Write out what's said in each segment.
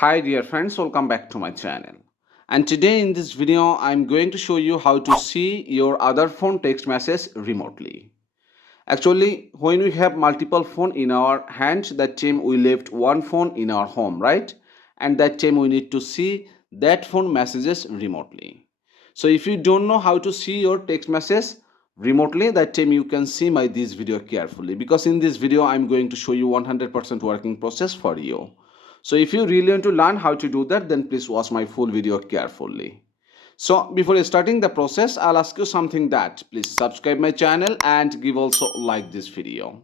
Hi dear friends, welcome back to my channel. And today in this video, I'm going to show you how to see your other phone text message remotely. Actually, when we have multiple phone in our hand, that time we left one phone in our home, right? And that time we need to see that phone messages remotely. So if you don't know how to see your text message remotely, that time you can see my this video carefully, because in this video I'm going to show you 100% working process for you. So if you really want to learn how to do that, then please watch my full video carefully. So before starting the process, I'll ask you something, that please subscribe my channel and give also like this video.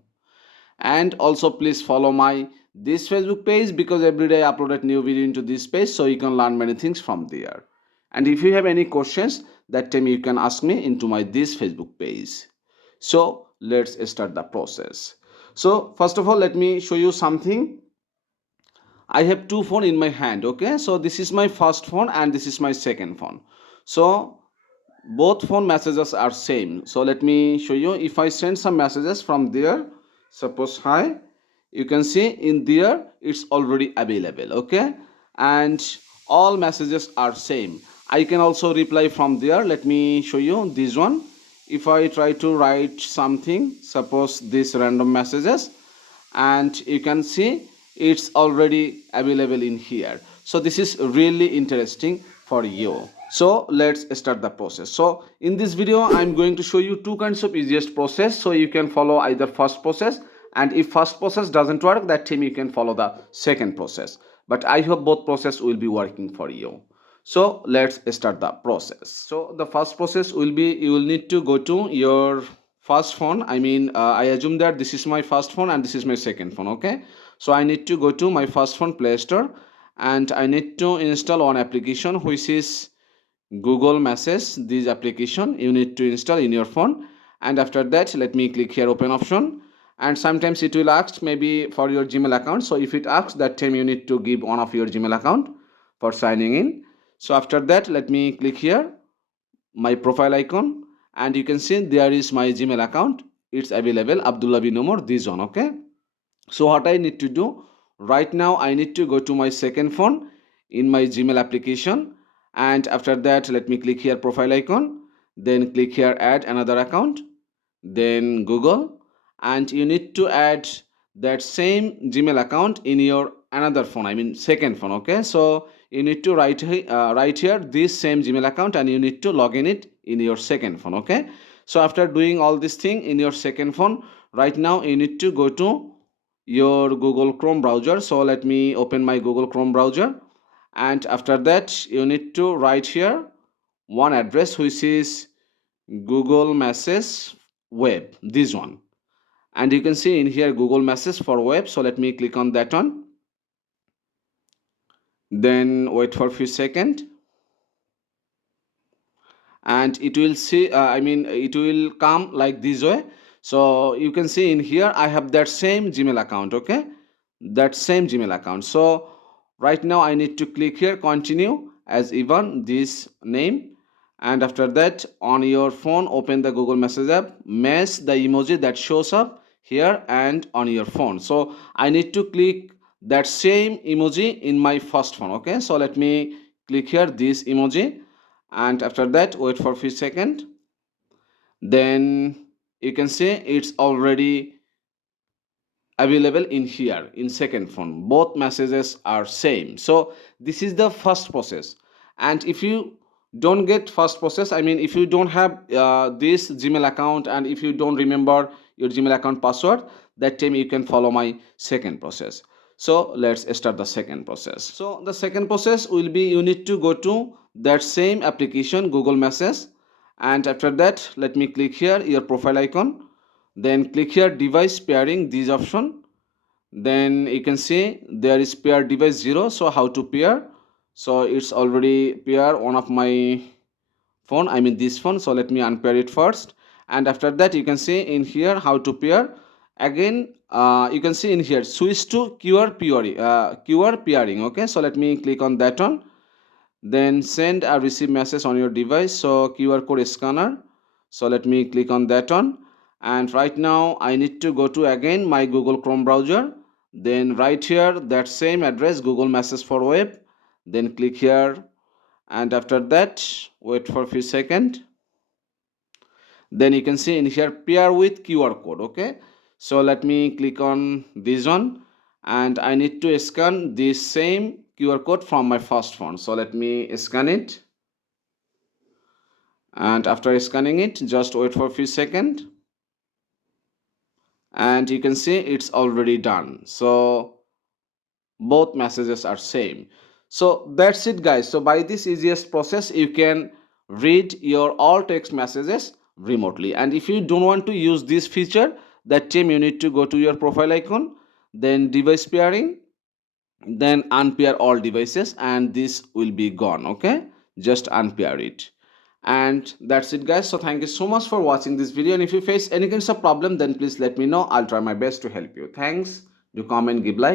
And also please follow my this Facebook page, because every day I upload a new video into this page, so you can learn many things from there. And if you have any questions, that time you can ask me into my this Facebook page. So let's start the process. So first of all, let me show you something. I have two phone in my hand. Okay, so this is my first phone and this is my second phone. So both phone messages are same. So let me show you. If I send some messages from there, suppose hi, you can see in there it's already available. Okay, and all messages are same. I can also reply from there. Let me show you this one. If I try to write something, suppose this random messages, and you can see it's already available in here. So this is really interesting for you. So let's start the process. So in this video I'm going to show you two kinds of easiest process, so you can follow either first process, and if first process doesn't work, that time you can follow the second process. But I hope both process will be working for you. So let's start the process. So the first process will be, you will need to go to your first phone. I assume that this is my first phone and this is my second phone. Okay, so I need to go to my first phone Play Store, and I need to install one application which is Google Message. This application you need to install in your phone, and after that let me click here open option. And sometimes it will ask maybe for your Gmail account, so if it asks, that time you need to give one of your Gmail account for signing in. So after that let me click here my profile icon, and you can see there is my Gmail account. It's available, Abdullah bin Umar, this one. Okay, so what I need to do right now, I need to go to my second phone in my Gmail application, and after that let me click here profile icon, then click here add another account, then Google, and you need to add that same Gmail account in your another phone, second phone. Okay, so you need to write here this same Gmail account, and you need to log in it in your second phone. Okay, so after doing all this thing in your second phone, right now you need to go to your Google Chrome browser. So let me open my Google Chrome browser, and after that you need to write here one address which is Google Message Web, this one. And you can see in here Google Message for web. So let me click on that one, then wait for a few seconds, and it will see it will come like this way. So you can see in here I have that same Gmail account. Okay, that same Gmail account. So right now I need to click here continue as even this name, and after that on your phone open the Google Message app, match the emoji that shows up here and on your phone. So I need to click that same emoji in my first phone. Okay, so let me click here this emoji, and after that wait for a few seconds, then you can see it's already available in here in second phone. Both messages are same. So this is the first process. And if you don't get first process, if you don't have this Gmail account, and if you don't remember your Gmail account password, that time you can follow my second process. So let's start the second process. So the second process will be, you need to go to that same application Google Message, and after that let me click here your profile icon, then click here device pairing, this option. Then you can see there is pair device 0. So how to pair? So it's already pair one of my phone, this phone. So let me unpair it first, and after that you can see in here how to pair. Again you can see in here switch to QR pairing. Okay, so let me click on that one, then send a receive message on your device. So QR code scanner. So let me click on that one, and right now I need to go to again my Google Chrome browser, then write here that same address, Google Message for Web, then click here, and after that wait for a few seconds. Then you can see in here pair with QR code. Okay, so let me click on this one, and I need to scan this same QR code from my first phone. So let me scan it, and after scanning it, just wait for a few seconds, and you can see it's already done. So both messages are same. So that's it guys. So by this easiest process you can read your all text messages remotely. And if you don't want to use this feature, that time you need to go to your profile icon, then device pairing, then unpair all devices, and this will be gone. Okay, just unpair it. And that's it guys. So thank you so much for watching this video, and if you face any kinds of problem, then please let me know. I'll try my best to help you. Thanks. Do comment, give like.